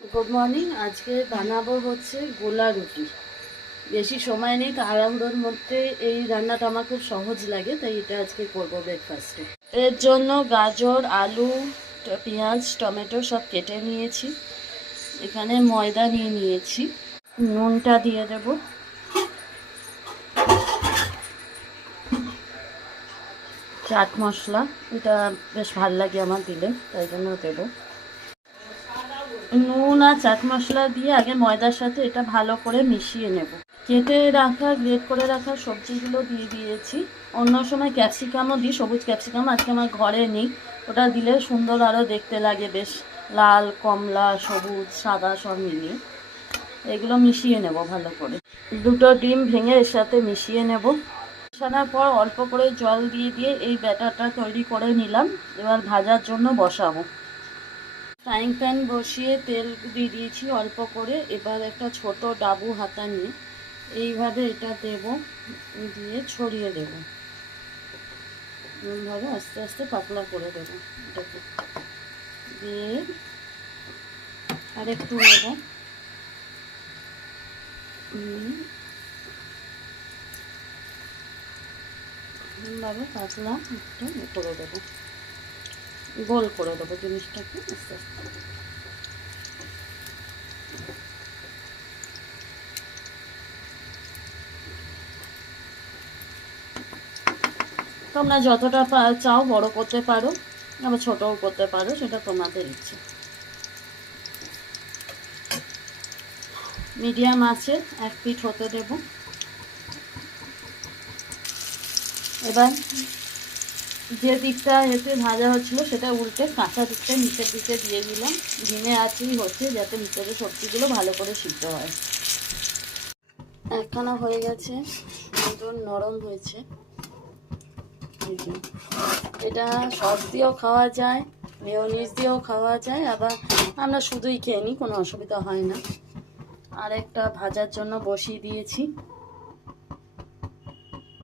Good morning. আজকে বানাবো হচ্ছে গোলা রুটি। বেশি সময় নেই, তাড়াহুড়োর মধ্যে এই রান্নাটা আমার খুব সহজ লাগে, তাই এটা আজকে করবো ব্রেকফাস্টে। এর জন্য গাজর, আলু, পেঁয়াজ, টমেটো সব কেটে নিয়েছি। এখানে ময়দা নিয়ে নিয়েছি, নুনটা দিয়ে দেব, চাট মশলা, এটা বেশ ভালো লাগে আমার দিলে, তাই জন্য দেবো। নুন আর চাট মশলা দিয়ে আগে ময়দার সাথে এটা ভালো করে মিশিয়ে নেব। কেটে রাখা, গ্রেট করে রাখা সবজিগুলো দিয়ে দিয়েছি। অন্য সময় ক্যাপসিকামও দিই, সবুজ ক্যাপসিকাম, আজকে আমার ঘরে নেই। ওটা দিলে সুন্দর আরও দেখতে লাগে, বেশ লাল, কমলা, সবুজ, সাদা সব মিলিয়ে। এগুলো মিশিয়ে নেব ভালো করে। দুটো ডিম ভেঙে এর সাথে মিশিয়ে নেব। মেশানোর পর অল্প করে জল দিয়ে দিয়ে এই ব্যাটারটা তৈরি করে নিলাম। এবার ভাজার জন্য বসাবো। ফ্রাইং প্যান বসিয়ে তেল দিয়ে দিয়েছি অল্প করে। এবার একটা ছোট ডাবু হাতা নিয়ে এইভাবে এটা দেব, দিয়ে ছড়িয়ে দেব। এইভাবে আস্তে আস্তে পাতলা করে দেবো এটাকে, দিয়ে আরেকটু নেব, এইভাবে পাতলা একটা করে দেবো, গোল করে দেবো জিনিসটাকে আস্তে আস্তে। তোমরা যতটা চাও বড় করতে পারো, আবার ছোটও করতে পারো, সেটা তোমাদের ইচ্ছে। মিডিয়াম আছে 1 পিঠ হতে দেব। এবার যে দিকটা এতে ভাজা হচ্ছিলো সেটা উল্টে কাঁচা দিকটা নিচের দিকে দিয়ে দিলাম। ধিমে আঁচেই হচ্ছে, যাতে ভিতরে সবজিগুলো ভালো করে সিদ্ধ হয়। একখানা হয়ে গেছে, সুন্দর নরম হয়েছে। এটা সস দিয়েও খাওয়া যায়, মেয়োনিজ দিয়েও খাওয়া যায়, আবার আমরা শুধুই খেয়ে নিই, কোনো অসুবিধা হয় না। আর একটা ভাজার জন্য বসিয়ে দিয়েছি।